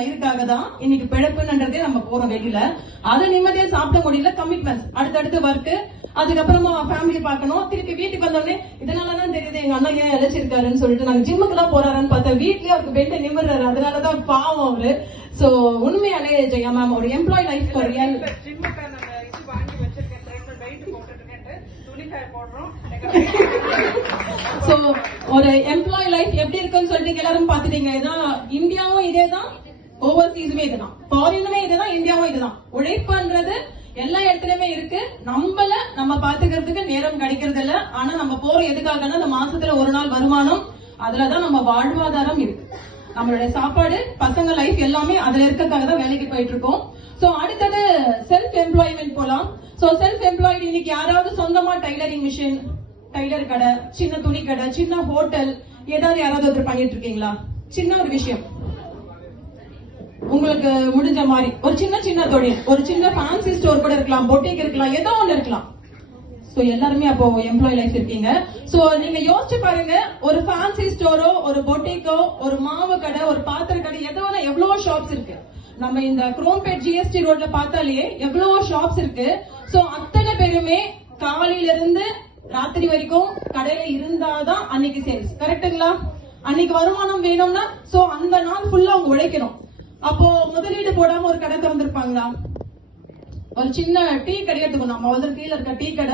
வயிறுக்காக தான் இன்னைக்கு பிழப்புன்றதே நம்ம போறோம் வெளியில. அதை நிம்மதியா சாப்பிட முடியல. கமிட்மெண்ட்ஸ், அடுத்தடுத்து ஒர்க், அதுக்கப்புறமா ஃபேமிலி பார்க்கணும். திருப்பி வீட்டுக்கு வந்தோடனே இதனாலதான் தெரியுது எங்க அண்ணன் ஏன் இழைச்சிருக்காருன்னு சொல்லிட்டு நாங்க ஜிம்முக்கு எல்லாம் போறாருன்னு பார்த்தா வீட்லயே அவருக்கு பெண்ட் நிமிர்றாரு. அதனாலதான் பாவம் அவரு. சோ உண்மையாலே ஜெயா மேம் ஒரு எம்ப்ளாய் லைஃப் ரியல். சோ ஒரு எம்ப்ளாய் லைஃப் எப்படி இருக்குன்னு சொல்லிட்டு எல்லாரும் பாத்துட்டீங்க. இதான் இந்தியாவும் இதேதான், ஓவர்சீஸுமே இதுதான், ஃபாரினுமே இதுதான், இந்தியாவும் இதுதான். உழைப்புன்றது எல்லா இடத்துலயுமே இருக்கு. நம்ம பாத்துக்கிறதுக்கு நேரம் கிடைக்கிறது இல்ல. ஆனா நம்ம போற எதுக்காகனா அந்த மாசத்துல ஒரு நாள் வருமானம், அதுலதான் நம்ம வாழ்வாதாரம் இருக்கு. நம்மளுடைய சாப்பாடு, பசங்க லைஃப் எல்லாமே அதுல இருக்கக்காக தான் வேலைக்கு போயிட்டு இருக்கோம். சோ அடுத்தது செல்ஃப் எம்ப்ளாய்மெண்ட் போலாம். சோ செல்ஃப் எம்ப்ளாய்டு இன்னைக்கு யாராவது சொந்தமா டைலரிங் மிஷின், டைலர் கடை, சின்ன துணி கடை, சின்ன ஹோட்டல் ஏதாவது யாராவது ஒருத்தர் பண்ணிட்டு இருக்கீங்களா? சின்ன ஒரு விஷயம் உங்களுக்கு முடிஞ்ச மாதிரி ஒரு சின்ன தொழில், ஒரு சின்ன ஃபேன்சி ஸ்டோர் கூட இருக்கலாம், பொட்டிக் இருக்கலாம், ஏதோ ஒண்ணு இருக்கலாம். சோ எல்லாருமே அப்போ எம்ப்ளாய் லைஃப் இருக்கீங்க. சோ நீங்க யோசிச்சு பாருங்க, ஒரு ஃபேன்சி ஸ்டோரோ, ஒரு பொட்டிக்கோ, ஒரு மாவு கடை, ஒரு பாத்திர கடை, ஏதோ எவ்வளவு ஷாப்ஸ் இருக்கு. நம்ம இந்த குரோம்பேட் ஜிஎஸ்டி ரோட்ல பார்த்தாலே எவ்வளவு ஷாப்ஸ் இருக்கு. சோ அத்தனை பேருமே காலையில இருந்து ராத்திரி வரைக்கும் கடையில இருந்தாதான் அன்னைக்கு சேல்ஸ். கரெக்டுங்களா? அன்னைக்கு வருமானம் வேணும்னா சோ அந்த நாள் ஃபுல்லா அவங்க உழைக்கணும். அப்போ முதலீடு போடாம ஒரு கடை திறந்திருப்பாங்களா? ஒரு சின்ன டீ கடை எடுத்துக்கணும். நம்ம கீழே இருக்க டீ கடை